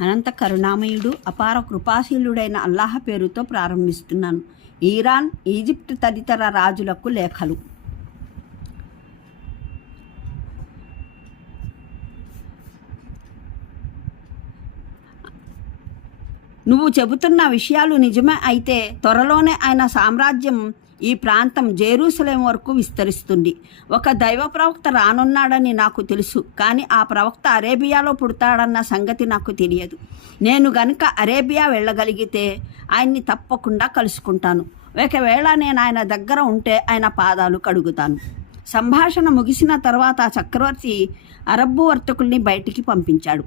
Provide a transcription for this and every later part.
అనంత కరుణామయుడు అపార కృపాశీలుడైన అల్లాహ్ పేరుతో ప్రారంభిస్తున్నాను. ఇరాన్, ఈజిప్ట్ తదితర రాజులకు లేఖలు. నువ్వు చెబుతున్న విషయాలు నిజమే అయితే త్వరలోనే ఆయన సామ్రాజ్యం ఈ ప్రాంతం జెరూసలేం వరకు విస్తరిస్తుంది. ఒక దైవ ప్రవక్త రానున్నాడని నాకు తెలుసు, కానీ ఆ ప్రవక్త అరేబియాలో పుడతాడన్న సంగతి నాకు తెలియదు. నేను గనుక అరేబియా వెళ్ళగలిగితే ఆయన్ని తప్పకుండా కలుసుకుంటాను. ఒకవేళ నేను ఆయన దగ్గర ఉంటే ఆయన పాదాలు కడుగుతాను. సంభాషణ ముగిసిన తర్వాత చక్రవర్తి అరబ్బు వర్తకుల్ని బయటికి పంపించాడు.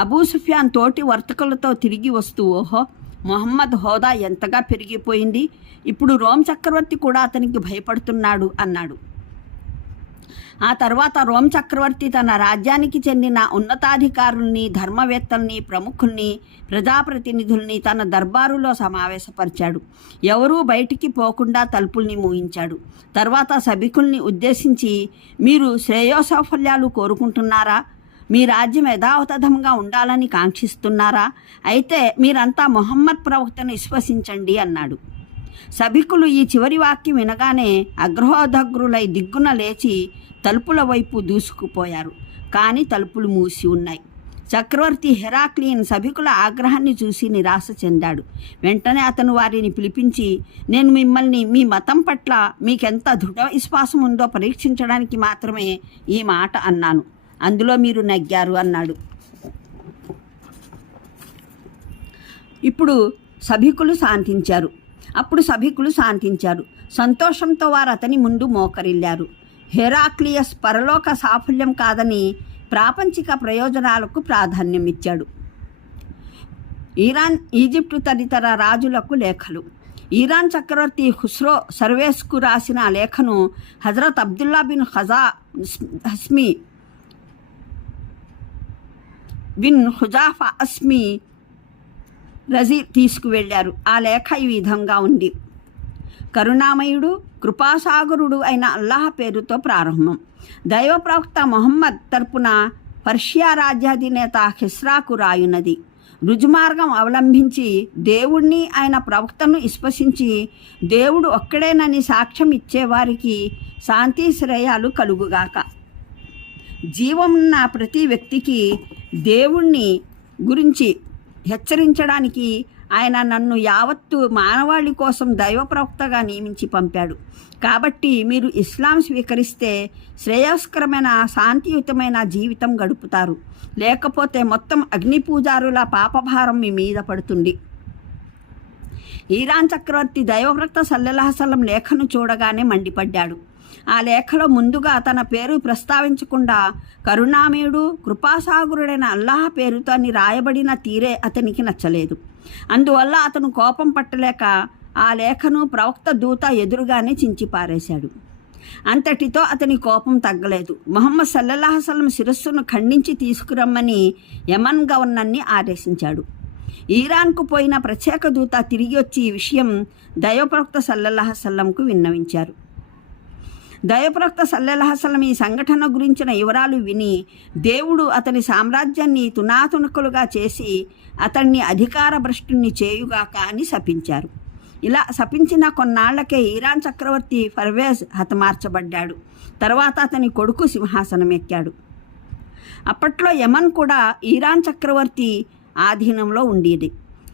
అబూ సుఫియాన్ తోటి వర్తకులతో తిరిగి వస్తూ, ఓహో, మొహమ్మద్ హోదా ఎంతగా పెరిగిపోయింది, ఇప్పుడు రోమ్ చక్రవర్తి కూడా అతనికి భయపడుతున్నాడు అన్నాడు. ఆ తర్వాత రోమ్ చక్రవర్తి తన రాజ్యానికి చెందిన ఉన్నతాధికారుల్ని, ధర్మవేత్తల్ని, ప్రముఖుల్ని, ప్రజాప్రతినిధుల్ని తన దర్బారులో సమావేశపరిచాడు. ఎవరూ బయటికి పోకుండా తలుపుల్ని మూయించాడు. తర్వాత సభికుల్ని ఉద్దేశించి, మీరు శ్రేయోసాఫల్యాలు కోరుకుంటున్నారా? మీ రాజ్యం యథావతథంగా ఉండాలని కాంక్షిస్తున్నారా? అయితే మీరంతా మొహమ్మద్ ప్రవక్తను విశ్వసించండి అన్నాడు. సభికులు ఈ చివరి వాక్యం వినగానే అగ్రహోదగ్రులై దిగ్గున లేచి తలుపుల వైపు దూసుకుపోయారు. కానీ తలుపులు మూసి ఉన్నాయి. చక్రవర్తి హెరాక్లియన్ సభికుల ఆగ్రహాన్ని చూసి నిరాశ చెందాడు. వెంటనే అతను వారిని పిలిపించి, నేను మిమ్మల్ని మీ మతం పట్ల మీకెంత దృఢ విశ్వాసం ఉందో పరీక్షించడానికి మాత్రమే ఈ మాట అన్నాను. అందులో మీరు నెగ్గారు అన్నాడు. అప్పుడు సభికులు శాంతించారు. సంతోషంతో వారు అతని ముందు మోకరిల్లారు. హెరాక్లియస్ పరలోక సాఫల్యం కాదని ప్రాపంచిక ప్రయోజనాలకు ప్రాధాన్యం ఇచ్చాడు. ఇరాన్, ఈజిప్టు తదితర రాజులకు లేఖలు. ఇరాన్ చక్రవర్తి ఖుస్రో సర్వేస్కు రాసిన లేఖను హజరత్ అబ్దుల్లా బిన్ హస్మి బిన్ హుజాఫా అస్మి రజీ తీసుకువెళ్ళారు. ఆ లేఖ ఈ విధంగా ఉంది. కరుణామయుడు, కృపాసాగరుడు అయిన అల్లాహ్ పేరుతో ప్రారంభం. దైవ ప్రవక్త మొహమ్మద్ తరపున పర్షియా రాజ్యాధినేత కిస్రాకు రాయున్నది. రుజుమార్గం అవలంబించి దేవుణ్ణి, ఆయన ప్రవక్తను విశ్వసించి దేవుడు ఒక్కడేనని సాక్ష్యం ఇచ్చేవారికి శాంతి శ్రేయాలు కలుగుగాక. జీవమున్న ప్రతి వ్యక్తికి దేవుణ్ణి గురించి హెచ్చరించడానికి ఆయన నన్ను యావత్తు మానవాళి కోసం దైవ ప్రవక్తగా నియమించి పంపాడు. కాబట్టి మీరు ఇస్లాం స్వీకరిస్తే శ్రేయస్కరమైన శాంతియుతమైన జీవితం గడుపుతారు. లేకపోతే మొత్తం అగ్ని పూజారుల పాపభారం మీ మీద పడుతుంది. ఇరాన్ చక్రవర్తి దైవవ్రత సల్లల్లాహు అలైహి వసల్లం లేఖను చూడగానే మండిపడ్డాడు. ఆ లేఖలో ముందుగా తన పేరు ప్రస్తావించకుండా కరుణామయుడు, కృపాసాగరుడైన అల్లాహ్ పేరుతో అని రాయబడిన తీరే అతనికి నచ్చలేదు. అందువల్ల అతను కోపం పట్టలేక ఆ లేఖను ప్రవక్త దూత ఎదురుగానే చించిపారేశాడు. అంతటితో అతని కోపం తగ్గలేదు. ముహమ్మద్ సల్లల్లాహు అలైహి వసల్లం శిరస్సును ఖండించి తీసుకురమ్మని యమన్ గవర్నర్ని ఆదేశించాడు. ఇరాన్కు పోయిన ప్రత్యేక దూత తిరిగి వచ్చి ఈ విషయం దైవప్రవక్త సల్లల్లాహు అలైహి వసల్లంకు విన్నవించారు. దైవప్రవక్త సల్లల్లాహు అలైహి వసల్లం ఈ సంఘటన గురించిన వివరాలు విని దేవుడు అతని సామ్రాజ్యాన్ని తునాతునకలుగా చేసి అతన్ని అధికార భ్రష్టుని చేయుగాక అని శపించారు. ఇలా శపించిన కొన్నాళ్లకే ఇరాన్ చక్రవర్తి పర్వేజ్ హతమార్చబడ్డాడు. తర్వాత అతని కొడుకు సింహాసనం ఎక్కాడు. అప్పట్లో యమన్ కూడా ఇరాన్ చక్రవర్తి ఆధీనంలో ఉండేది.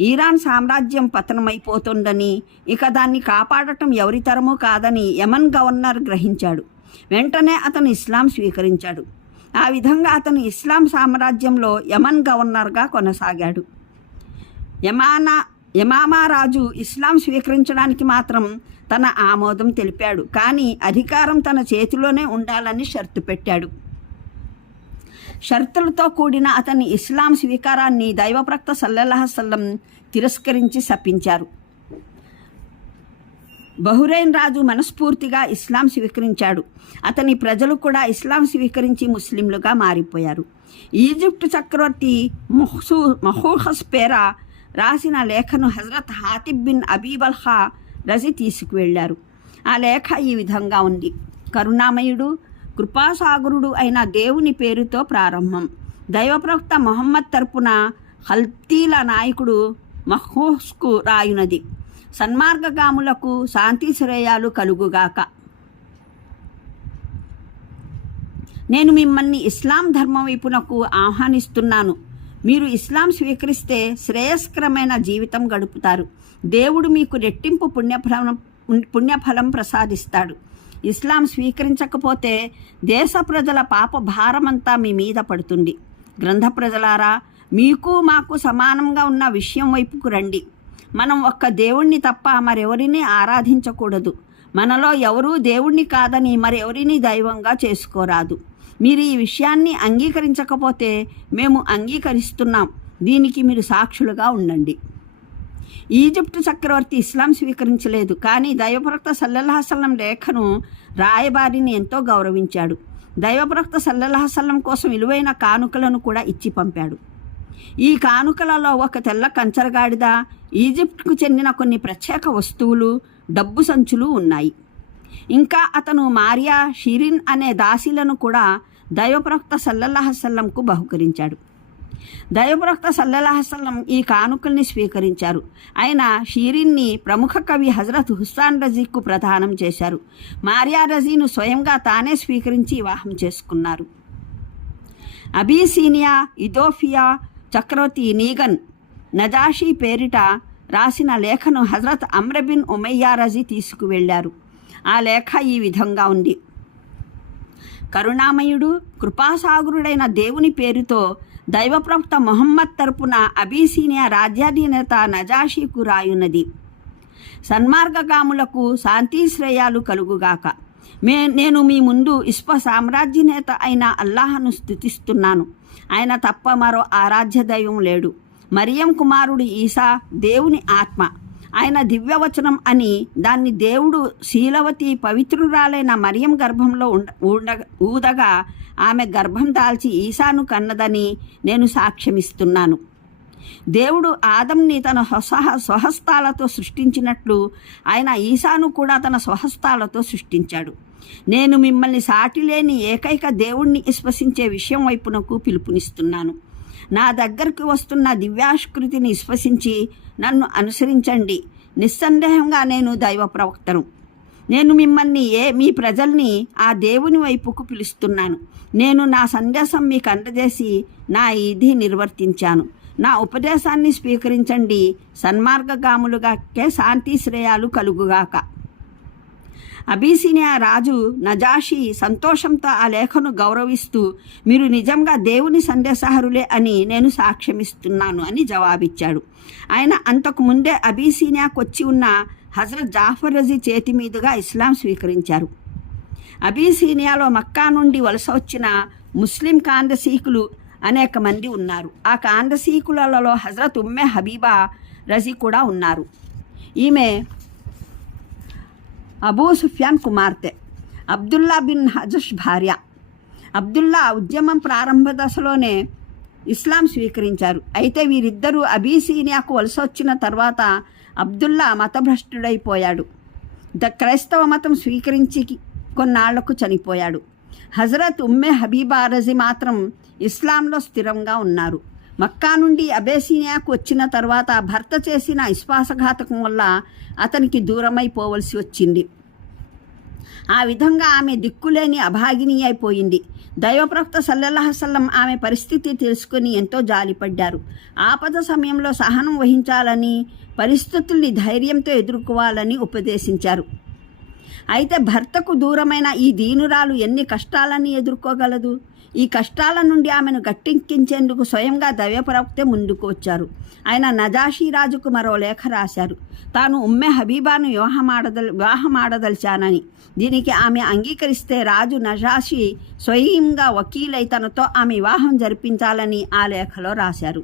ఇరాన్ సామ్రాజ్యం పతనమైపోతుందని, ఇక దాన్ని కాపాడటం ఎవరితరమూ కాదని యమన్ గవర్నర్ గ్రహించాడు. వెంటనే అతను ఇస్లాం స్వీకరించాడు. ఆ విధంగా అతను ఇస్లాం సామ్రాజ్యంలో యమన్ గవర్నర్గా కొనసాగాడు. యమామా రాజు ఇస్లాం స్వీకరించడానికి మాత్రం తన ఆమోదం తెలిపాడు, కానీ అధికారం తన చేతిలోనే ఉండాలని షరతు పెట్టాడు. షరతులతో కూడిన అతని ఇస్లాం స్వీకారాన్ని దైవప్రవక్త సల్లల్లాహు అలైహి వసల్లం తిరస్కరించి శపించారు. బహురైన్ రాజు మనస్ఫూర్తిగా ఇస్లాం స్వీకరించాడు. అతని ప్రజలు కూడా ఇస్లాం స్వీకరించి ముస్లింలుగా మారిపోయారు. ఈజిప్టు చక్రవర్తి మహూహస్ పేరా రాసిన లేఖను హజరత్ హాతిబ్ బిన్ అబీ బల్హా రజీ తీసుకువెళ్ళారు. ఆ లేఖ ఈ విధంగా ఉంది. కరుణామయుడు, కృపాసాగరుడు అయిన దేవుని పేరుతో ప్రారంభం. దైవప్రవక్త మొహమ్మద్ తరపున హల్తీల నాయకుడు మహోస్కు రాయునది. సన్మార్గగాములకు శాంతి శ్రేయాలు కలుగుగాక. నేను మిమ్మల్ని ఇస్లాం ధర్మం వైపునకు ఆహ్వానిస్తున్నాను. మీరు ఇస్లాం స్వీకరిస్తే శ్రేయస్కరమైన జీవితం గడుపుతారు. దేవుడు మీకు రెట్టింపు పుణ్యఫలం ప్రసాదిస్తాడు. ఇస్లాం స్వీకరించకపోతే దేశ ప్రజల పాప భారమంతా మీ మీద పడుతుంది. గ్రంథ ప్రజలారా, మీకు మాకు సమానంగా ఉన్న విషయం వైపుకు రండి. మనం ఒక్క దేవుణ్ణి తప్ప మరెవరిని ఆరాధించకూడదు. మనలో ఎవరూ దేవుణ్ణి కాదని మరెవరిని దైవంగా చేసుకోరాదు. మీరు ఈ విషయాన్ని అంగీకరించకపోతే మేము అంగీకరిస్తున్నాం. దీనికి మీరు సాక్షులుగా ఉండండి. ఈజిప్టు చక్రవర్తి ఇస్లాం స్వీకరించలేదు, కానీ దైవప్రవక్త సల్లల్లాహు అలైహి వసల్లం లేఖను రాయబారిని ఎంతో గౌరవించాడు. దైవప్రవక్త సల్లల్లాహు అలైహి వసల్లం కోసం విలువైన కానుకలను కూడా ఇచ్చి పంపాడు. ఈ కానుకలలో ఒక తెల్ల కంచరగాడిద, ఈజిప్టుకు చెందిన కొన్ని ప్రత్యేక వస్తువులు, డబ్బు సంచులు ఉన్నాయి. ఇంకా అతను మారియా, షిరిన్ అనే దాసీలను కూడా దైవప్రవక్త సల్లల్లాహు అలైహి వసల్లంకు బహుకరించాడు. దైవప్రవక్త సల్లల్లాహు అలైహి వసల్లం ఈ కానుకల్ని స్వీకరించారు. ఆయన షీరిన్ని ప్రముఖ కవి హజరత్ హుస్సాన్ రజీకు ప్రదానం చేశారు. మారియా రజీను స్వయంగా తానే స్వీకరించి వివాహం చేసుకున్నారు. అబీసీనియా, ఇథియోపియా చక్రవర్తి నీగన్ నజాషీ పేరిట రాసిన లేఖను హజరత్ అమ్ర్ బిన్ ఉమయ్యా రజీ తీసుకువెళ్లారు. ఆ లేఖ ఈ విధంగా ఉంది: కరుణామయుడు, కృపాసాగరుడైన దేవుని పేరుతో దైవప్రవక్త మొహమ్మద్ తరపున అబీసీనియా రాజ్యాధినేత నజాషీకు రాయున్నది. సన్మార్గగాములకు శాంతి శ్రేయాలు కలుగుగాక. నేను మీ ముందు సామ్రాజ్యనేత అయిన అల్లాహను స్తుతిస్తున్నాను. ఆయన తప్ప మరో ఆరాధ్య దైవం లేడు. మరియం కుమారుడు ఈసా దేవుని ఆత్మ. ఆయన దివ్యవచనం అని దాన్ని దేవుడు శీలవతి పవిత్రురాలైన మరియం గర్భంలో ఊదగా ఆమె గర్భం దాల్చి ఈసాను కన్నదని నేను సాక్ష్యమిస్తున్నాను. దేవుడు ఆదంని తన స్వహస్తాలతో సృష్టించినట్లు ఆయన ఈసాను కూడా తన స్వహస్తాలతో సృష్టించాడు. నేను మిమ్మల్ని సాటిలేని ఏకైక దేవుణ్ణి విశ్వసించే విషయం వైపునకు పిలుపునిస్తున్నాను. నా దగ్గరకు వస్తున్న దివ్యాష్కృతిని విశ్వసించి నన్ను అనుసరించండి. నిస్సందేహంగా నేను దైవ ప్రవక్తను. నేను మిమ్మల్ని మీ ప్రజల్ని ఆ దేవుని వైపుకు పిలుస్తున్నాను. నేను నా సందేశం మీకు అందజేసి నా విధి నిర్వర్తించాను. నా ఉపదేశాన్ని స్వీకరించండి. సన్మార్గగాములుగాకే శాంతి శ్రేయాలు కలుగుగాక. అబీసినియా రాజు నజాషి సంతోషంతో ఆ లేఖను గౌరవిస్తూ, మీరు నిజంగా దేవుని సందేశహరులే అని నేను సాక్ష్యమిస్తున్నాను అని జవాబిచ్చాడు. ఆయన అంతకు ముందే అబీసినియాకు వచ్చి ఉన్న హజరత్ జాఫర్ రజీ చేతి మీదుగా ఇస్లాం స్వీకరించారు. అబీసినియాలో మక్కా నుండి వలస వచ్చిన ముస్లిం కాందసీకులు అనేక మంది ఉన్నారు. ఆ కాందసీకులలో హజరత్ ఉమ్మె హబీబా రజీ కూడా ఉన్నారు. ఈమె అబూ సుఫ్యాన్ కుమార్తె, అబ్దుల్లా బిన్ హజష్ భార్య. అబ్దుల్లా ఉద్యమం ప్రారంభ దశలోనే ఇస్లాం స్వీకరించారు. అయితే వీరిద్దరూ అబీసీనియాకు వలస వచ్చిన తర్వాత అబ్దుల్లా మతభ్రష్టుడైపోయాడు. క్రైస్తవ మతం స్వీకరించి కొన్నాళ్లకు చనిపోయాడు. హజరత్ ఉమ్మె హబీబా రజీ మాత్రం ఇస్లాంలో స్థిరంగా ఉన్నారు. మక్కా నుండి అబీసీనియాకు వచ్చిన తర్వాత భర్త చేసిన విశ్వాసఘాతకం వల్ల అతనికి దూరమైపోవలసి వచ్చింది. ఆ విధంగా ఆమె దిక్కులేని అభాగిని అయిపోయింది. దైవప్రవక్త సల్లల్లాహు అలైహి వసల్లం ఆమె పరిస్థితి తెలుసుకొని ఎంతో జాలిపడ్డారు. ఆపద సమయంలో సహనం వహించాలని, పరిస్థితుల్ని ధైర్యంతో ఎదుర్కోవాలని ఉపదేశించారు. అయితే భర్తకు దూరమైన ఈ దీనురాలు ఎన్ని కష్టాలని ఎదుర్కోగలదు? ఈ కష్టాల నుండి ఆమెను గట్టెక్కించేందుకు స్వయంగా దైవప్రవక్తే ముందుకు వచ్చారు. ఆయన నజాషీ రాజుకు మరో లేఖ రాశారు. తాను ఉమ్మె హబీబాను వివాహమాడదలిచానని. దీనికి ఆమె అంగీకరిస్తే రాజు నజాషీ స్వయంగా వకీలై తనతో ఆమె వివాహం జరిపించాలని ఆ లేఖలో రాశారు.